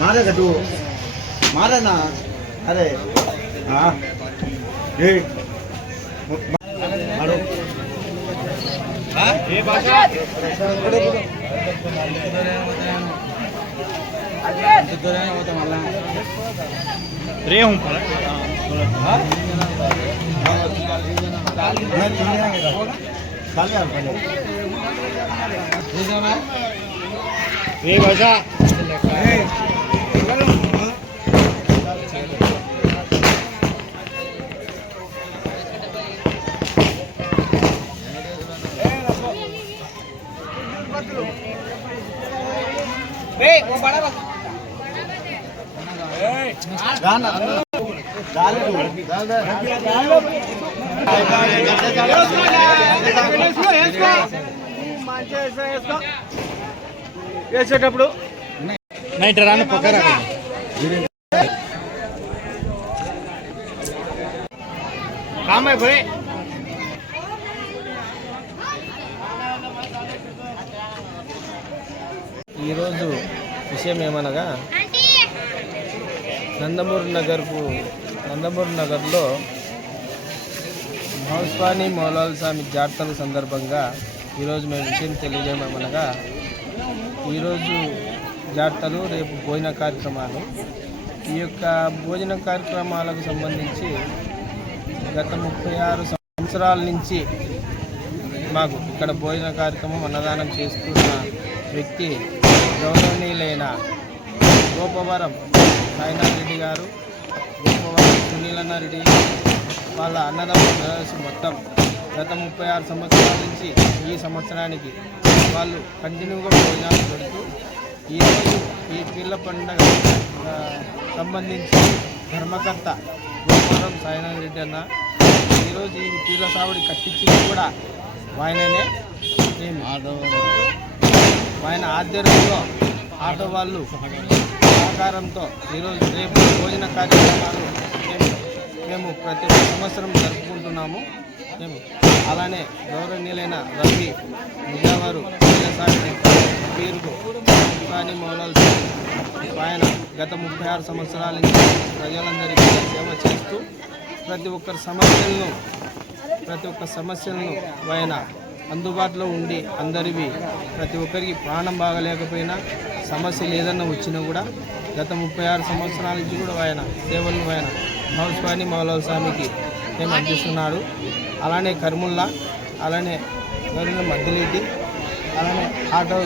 मारे का तू मारे ना अरे हाँ ये मारो हाँ ये बाजा रे हूँ हाँ ये बाजा वो बड़ा बस गाना डाल వేసేటప్పుడు నైట్ రాను పక్కరా కామే పోయి ఈరోజు విషయం ఏమనగా నందమూరి నగర్లో మహస్వాని మౌలాల్ స్వామి జాతర సందర్భంగా ఈరోజు మేము విషయం తెలియజేయమనగా ఈరోజు జాతరలు రేపు భోజన కార్యక్రమాలు. ఈ యొక్క భోజన కార్యక్రమాలకు సంబంధించి గత 36 సంవత్సరాల నుంచి మాకు ఇక్కడ భోజన కార్యక్రమం అన్నదానం చేస్తున్న వ్యక్తి గౌరవనీయులైన గోపవరం సాయినాథ్ రెడ్డి గారు, గోపవరం సునీలన్న రెడ్డి వాళ్ళ అన్నదమ్ములు మొత్తం గత 36 సంవత్సరాల నుంచి ఈ సంవత్సరానికి వాళ్ళు కంటిన్యూగా భోజనాలు పెడుతూ ఈరోజు ఈ పీర్ల పండుగ సంబంధించి ధర్మకర్త గోపవరం సాయినాథ్ రెడ్డి అన్న ఈరోజు ఈ పీర్ల సావుడి కట్టించింది కూడా ఆయననే. ఆయన ఆధ్వర్యంలో ఆటో వాళ్ళు సహకారంతో ఈరోజు రేపు భోజన కార్యక్రమాలు మేము ప్రతి సంవత్సరం జరుపుకుంటున్నాము. మేము అలానే గౌరవనీయులైన రవి నిజావారు పీరుకు కానీ మౌలాల్ ఆయన గత 36 సంవత్సరాల నుంచి ప్రజలందరికీ సేవ చేస్తూ ప్రతి ఒక్క సమస్యలను ఆయన అందుబాటులో ఉండి అందరివి ప్రతి ఒక్కరికి ప్రాణం బాగలేకపోయినా సమస్యలు ఏదన్నా వచ్చినా కూడా గత 36 సంవత్సరాల నుంచి కూడా ఆయన సేవలను ఆయన మహస్వాని మౌలాల్ స్వామికి మేము అందిస్తున్నాడు. అలానే కర్ముల్లా, అలానే గౌరవ మద్దలేటి, అలానే ఆటో